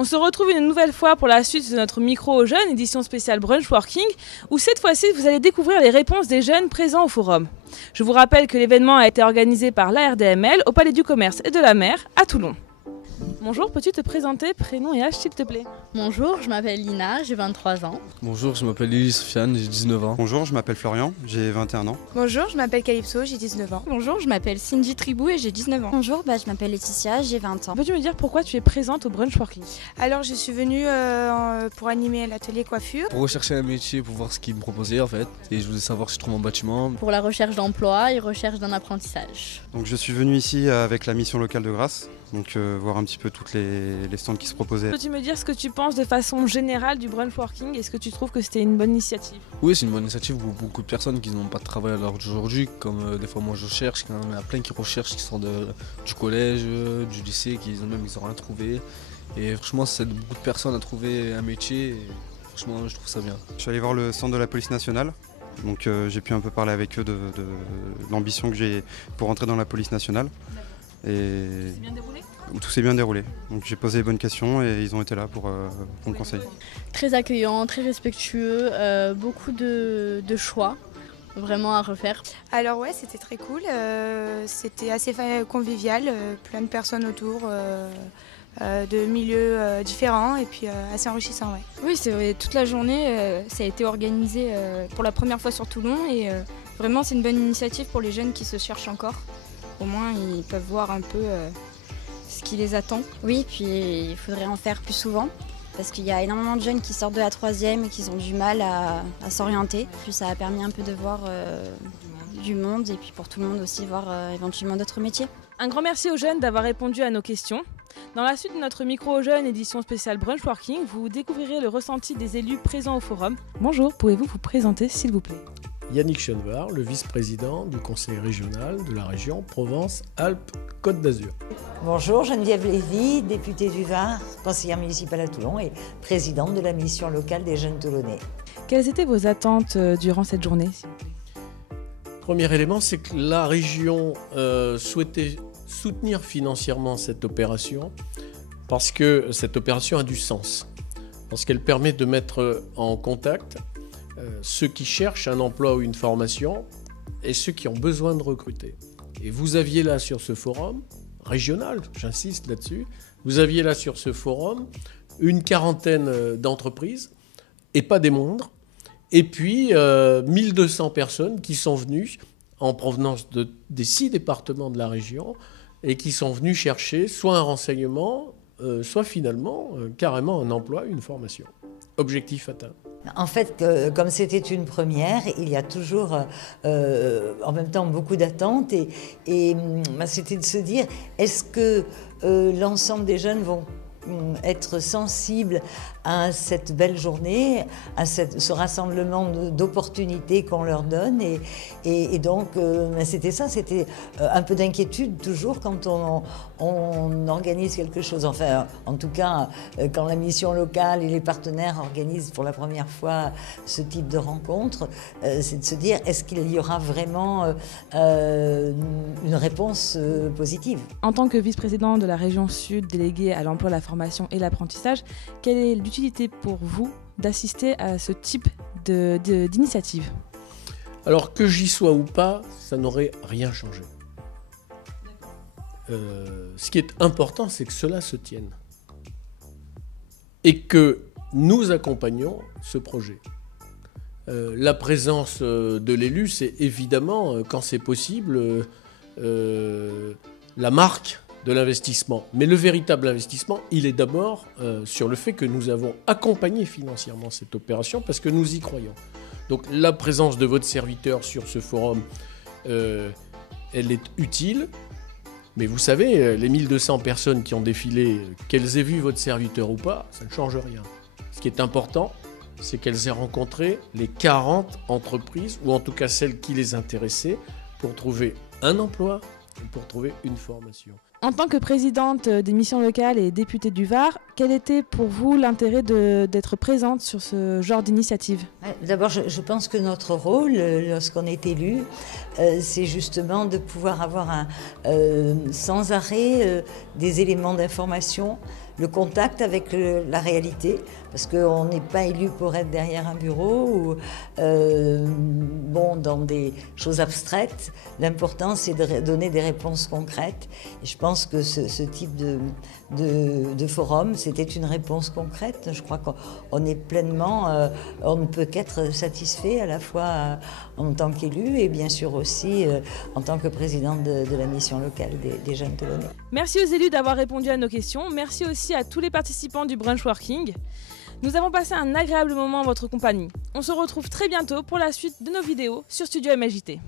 On se retrouve une nouvelle fois pour la suite de notre micro aux jeunes, édition spéciale Brunch Working, où cette fois-ci vous allez découvrir les réponses des jeunes présents au forum. Je vous rappelle que l'événement a été organisé par l'ARDML au Palais du Commerce et de la Mer à Toulon. Bonjour, peux-tu te présenter, prénom et âge s'il te plaît? Bonjour, je m'appelle Lina, j'ai 23 ans. Bonjour, je m'appelle Lily Sofiane, j'ai 19 ans. Bonjour, je m'appelle Florian, j'ai 21 ans. Bonjour, je m'appelle Calypso, j'ai 19 ans. Bonjour, je m'appelle Cindy Tribou et j'ai 19 ans. Bonjour, je m'appelle Laetitia, j'ai 20 ans. Peux-tu me dire pourquoi tu es présente au Brunch Working? Alors je suis venue pour animer l'atelier coiffure. Pour rechercher un métier, pour voir ce qu'ils me proposaient en fait. Et je voulais savoir si je trouve mon bâtiment. Pour la recherche d'emploi et recherche d'un apprentissage. Donc je suis venu ici avec la mission locale de Grasse, donc voir un petit peu toutes les stands qui se proposaient. Peux-tu me dire ce que tu penses de façon générale du Brunch Working? Est-ce que tu trouves que c'était une bonne initiative? Oui, c'est une bonne initiative pour beaucoup de personnes qui n'ont pas de travail à l'heure d'aujourd'hui. Comme des fois moi je cherche, il y en a plein qui recherchent, qui sortent du collège, du lycée, qui n'ont rien trouvé. Et franchement, ça aide beaucoup de personnes à trouver un métier. Et franchement, je trouve ça bien. Je suis allé voir le centre de la police nationale. Donc j'ai pu un peu parler avec eux de l'ambition que j'ai pour rentrer dans la police nationale. Et C'est bien déroulé? tout s'est bien déroulé. Donc j'ai posé les bonnes questions et ils ont été là pour me conseiller. Très accueillant, très respectueux, beaucoup de choix, vraiment à refaire. Alors ouais, c'était très cool, c'était assez convivial, plein de personnes autour, de milieux différents et puis assez enrichissant. Ouais. Oui, c'est vrai, toute la journée, ça a été organisé pour la première fois sur Toulon et vraiment c'est une bonne initiative pour les jeunes qui se cherchent encore. Au moins ils peuvent voir un peu ce qui les attend. Oui, puis il faudrait en faire plus souvent parce qu'il y a énormément de jeunes qui sortent de la 3e et qui ont du mal à s'orienter. Puis ça a permis un peu de voir du monde et puis pour tout le monde aussi voir éventuellement d'autres métiers. Un grand merci aux jeunes d'avoir répondu à nos questions. Dans la suite de notre micro aux jeunes, édition spéciale Brunch Working, vous découvrirez le ressenti des élus présents au forum. Bonjour, pouvez-vous vous présenter s'il vous plaît? Yannick Schoenvar, le vice-président du conseil régional de la région Provence-Alpes-Côte d'Azur. Bonjour, Geneviève Lévy, députée du Var, conseillère municipale à Toulon et présidente de la mission locale des jeunes toulonnais. Quelles étaient vos attentes durant cette journée? Premier élément, c'est que la région souhaitait soutenir financièrement cette opération parce que cette opération a du sens, parce qu'elle permet de mettre en contact ceux qui cherchent un emploi ou une formation et ceux qui ont besoin de recruter. Et vous aviez là sur ce forum régional, j'insiste là-dessus, vous aviez là sur ce forum une quarantaine d'entreprises, et pas des moindres, et puis 1200 personnes qui sont venues en provenance des 6 départements de la région et qui sont venues chercher soit un renseignement, soit finalement carrément un emploi, une formation. Objectif atteint. En fait, comme c'était une première, il y a toujours en même temps beaucoup d'attentes et c'était de se dire, est-ce que l'ensemble des jeunes vont être sensibles à cette belle journée, à ce rassemblement d'opportunités qu'on leur donne et donc c'était ça, c'était un peu d'inquiétude toujours quand on organise quelque chose, enfin en tout cas quand la mission locale et les partenaires organisent pour la première fois ce type de rencontre, c'est de se dire est-ce qu'il y aura vraiment une réponse positive. En tant que vice-président de la région Sud délégué à l'emploi, la formation et l'apprentissage, quelle est l'utilité pour vous d'assister à ce type d'initiative? Alors que j'y sois ou pas, ça n'aurait rien changé. Ce qui est important, c'est que cela se tienne. Et que nous accompagnons ce projet. La présence de l'élu, c'est évidemment, quand c'est possible, la marque de l'investissement. Mais le véritable investissement, il est d'abord sur le fait que nous avons accompagné financièrement cette opération parce que nous y croyons. Donc la présence de votre serviteur sur ce forum, elle est utile. Mais vous savez, les 1200 personnes qui ont défilé, qu'elles aient vu votre serviteur ou pas, ça ne change rien. Ce qui est important, c'est qu'elles aient rencontré les 40 entreprises, ou en tout cas celles qui les intéressaient, pour trouver un emploi et pour trouver une formation. En tant que présidente des missions locales et députée du Var, quel était pour vous l'intérêt d'être présente sur ce genre d'initiative? D'abord, je pense que notre rôle, lorsqu'on est élu, c'est justement de pouvoir avoir sans arrêt des éléments d'information le contact avec la réalité, parce qu'on n'est pas élu pour être derrière un bureau ou dans des choses abstraites. L'important, c'est de donner des réponses concrètes. Et je pense que ce type de forum, c'était une réponse concrète. Je crois qu'on est pleinement, on ne peut qu'être satisfait à la fois en tant qu'élu et bien sûr aussi en tant que présidente de la mission locale des jeunes Toulonnais. Merci aux élus d'avoir répondu à nos questions. Merci aussi à tous les participants du Brunch Working. Nous avons passé un agréable moment en votre compagnie. On se retrouve très bientôt pour la suite de nos vidéos sur Studio MJT.